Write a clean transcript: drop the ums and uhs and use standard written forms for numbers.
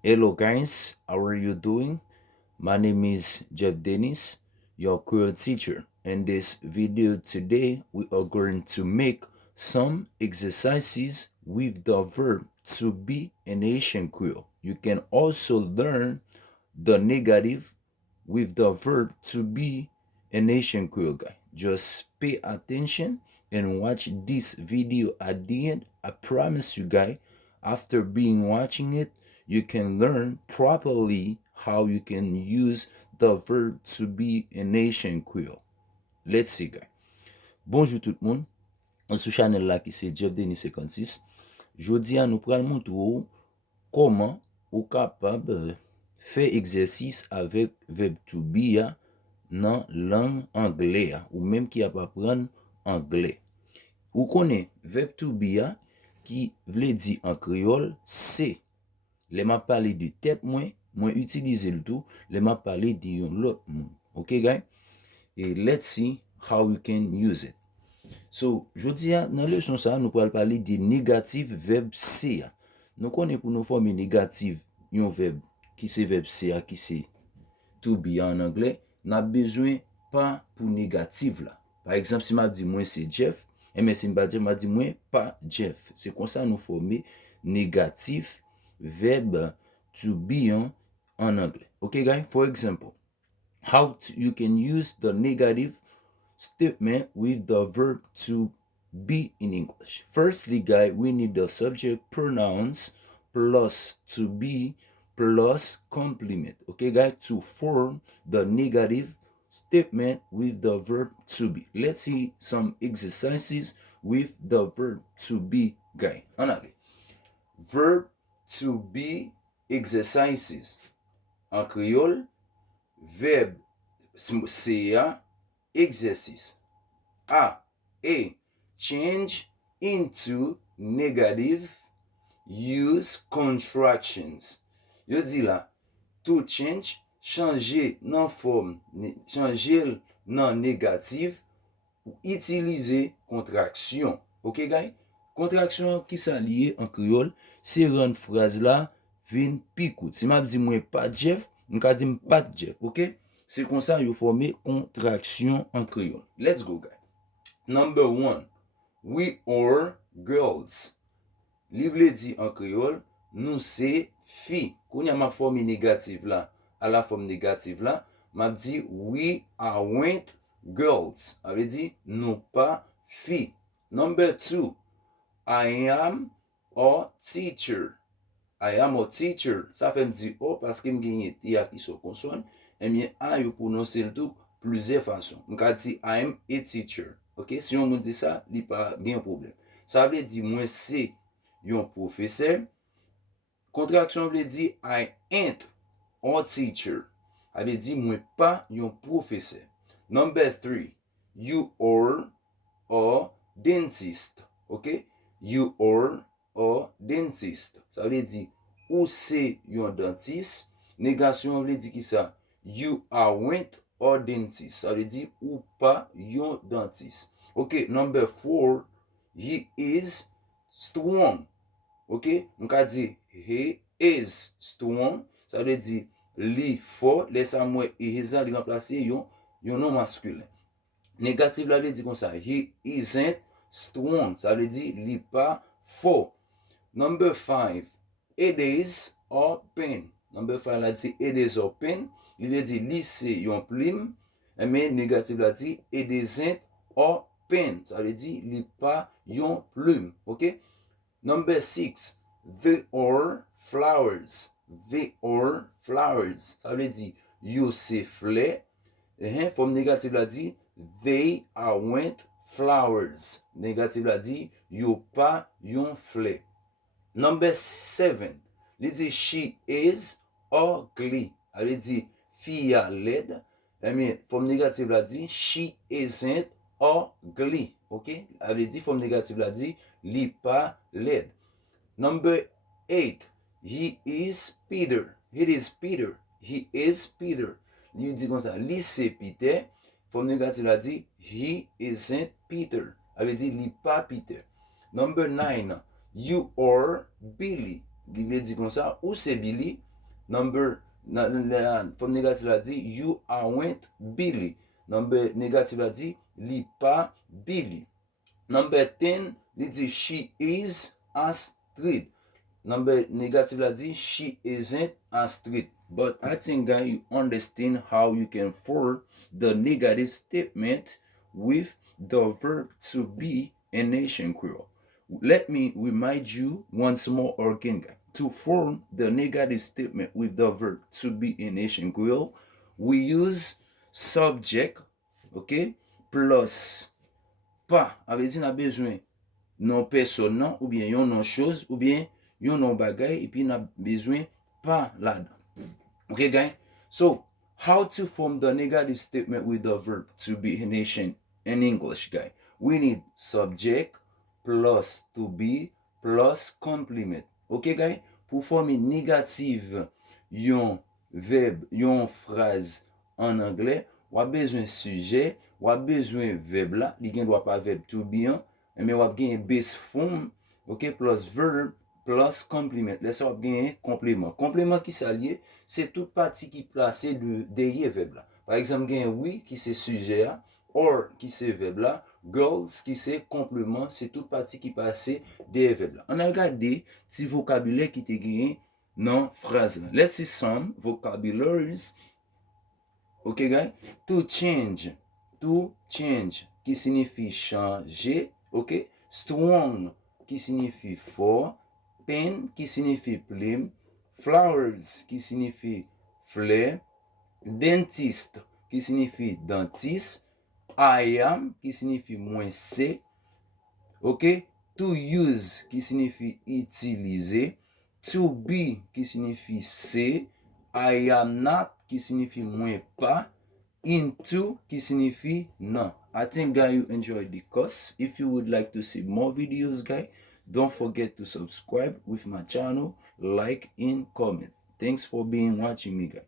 Hello guys, how are you doing? My name is Jeff Dennis, your Creole teacher. In this video today, we are going to make some exercises with the verb to be in Haitian Creole. You can also learn the negative with the verb to be in Haitian Creole, guy. Just pay attention and watch this video at the end. I promise you, guy, after being watching it, you can learn properly how you can use the verb to be in Haitian Creole. Let's see, guy. Bonjour tout le monde. On sou chanel la ki se jeffdenis56. Jodi an nou pral montrou comment ou capable faire exercice avec verb to be ya nan langue anglais ya, ou même qui a pas prendre anglais. Ou connaît verb to be ya qui vle di en créole c'est les m'a parlé de tête moi utiliser le tout les m'a parlé de yon l'autre moun. OK guys? Et let's see how we can use it. So, jodi a, nan leçon ça, nous pral parler de négatif verbe C. Nous connaissons pour nous former négatif yon verbe qui c'est verbe C qui c'est to be en anglais, n'a besoin pas pour négatif là. Par exemple, si m'a dit moi c'est Jeff, et mais si m'a dit moi pas Jeff. C'est comme ça nous former négatif verbe to be en anglais. Okay guys, for example, you can use the negative statement with the verb to be in English. Firstly, guys, we need the subject pronouns plus to be plus complement. Okay, guys, to form the negative statement with the verb to be. Let's see some exercises with the verb to be, guys. Verb to be exercises. En créole, verbe CA exercice. A. Change into negative. Use contractions. Yo di la, to change, changer nan forme, changer nan négatif, ou utiliser contraction. Ok, guys? Contraction qui sa lié en créole, c'est rendre phrase là vin pi kout. Si m'a dit moi pas Jeff, m'ka di pas Jeff, ok? C'est comme ça you former contraction en créole. Let's go, guys. Number 1. We are girls. Li vle di en créole, nous c'est filles. Kounya m'a forme négative là, à la forme négative là, m'a dit we aren't girls. Ça veut dire nous pas filles. Number 2. I am a teacher. I am a teacher. Ça fait me dire oh parce que m'gagne tia qui sont consonne, et bien a yo prononcer le tout plusieurs façons. M'ka dit I am a teacher. OK, si on me dit ça, il pas bien problème. Ça veut dire moi c'est yon professeur. Contraction veut dire I ain't a teacher. Ça veut dire moi pas yon professeur. Number 3. You are a dentist. OK? You are a dentist. Ça veut dire ou c'est yon dentiste. Négation veut dire qui ça? You aren't a dentist. Ça veut dire ou pas yon dentiste. OK, number 4. He is strong. OK? On ka di he is strong. Ça veut dire li fort. Laisse à moi is li remplacer yon nom masculin. Négatif là veut dire comme ça. He isn't strong. Ça veut dire li pas fort. Number 5. It is a pen. Number 5 là dit it is a pen. Il veut dire li c'est yon plume. Mais négatif là dit it isn't a pen. Ça veut dire li pas yon plume. OK? Number 6. They are flowers. They are flowers. Ça veut dire you c'est fleurs. Forme négative là dit they aren't flowers. Négative là dit you pas yon fleur. Number 7. Il dit she is ugly. Elle dit fille à laide. Mais forme négative là dit she isn't ugly. OK? Elle dit forme négative là dit li pas laide. Number 8. He is Peter. It is Peter. He is Peter. Il dit comme ça. Li c'est Peter. Forme négative là dit he isn't Peter. Elle dit li pas Peter. Number 9. You are Billy. Il dit comme ça. Ou c'est Billy. Number from negative la di, you aren't Billy. Number negative la di, li pa Billy. Number 10, li di, she is Astrid. Number negative la di, she isn't Astrid. But I think guys you understand how you can form the negative statement with the verb to be in Haitian Creole. Let me remind you once more again, guys. To form the negative statement with the verb to be in Haitian Creole, we use subject, ok, plus pa. Ave di nan bezwen non person nan, ou bien yon non chose, ou bien yon non bagay, et puis nan bezwen pa la dan. Okay, guys? So, how to form the negative statement with the verb to be in Haitian in English, guys? We need subject plus to be plus complement. Okay, guys? Pour former négative yon verbe, yon phrase en anglais, wap bezwen sujet, wap bezwen verbe la, li gen dwa pa verbe to be an, mais wap gen base form, ok, plus verb plus complement. Lesa wap gen complément. Complément qui s'allie, c'est toute partie qui place derrière verbe là. Par exemple, gen oui qui c'est sujet là, or qui c'est verbe là, girls qui c'est complément, c'est toute partie qui passe derrière verbe là. On a regardé si vocabulaire qui te gagné dans phrase là. Let's see some vocabularies. Ok, guys? To change. To change qui signifie changer. Ok? Strong qui signifie fort. Pen qui signifie plume. Flowers qui signifie fleur. Dentiste qui signifie dentiste. I am qui signifie moins c'est. Ok? To use qui signifie utiliser. To be qui signifie c'est. I am not qui signifie moins pas. Into qui signifie non. I think guys you enjoyed the course. If you would like to see more videos guys, don't forget to subscribe with my channel, like and comment. Thanks for being watching me guys.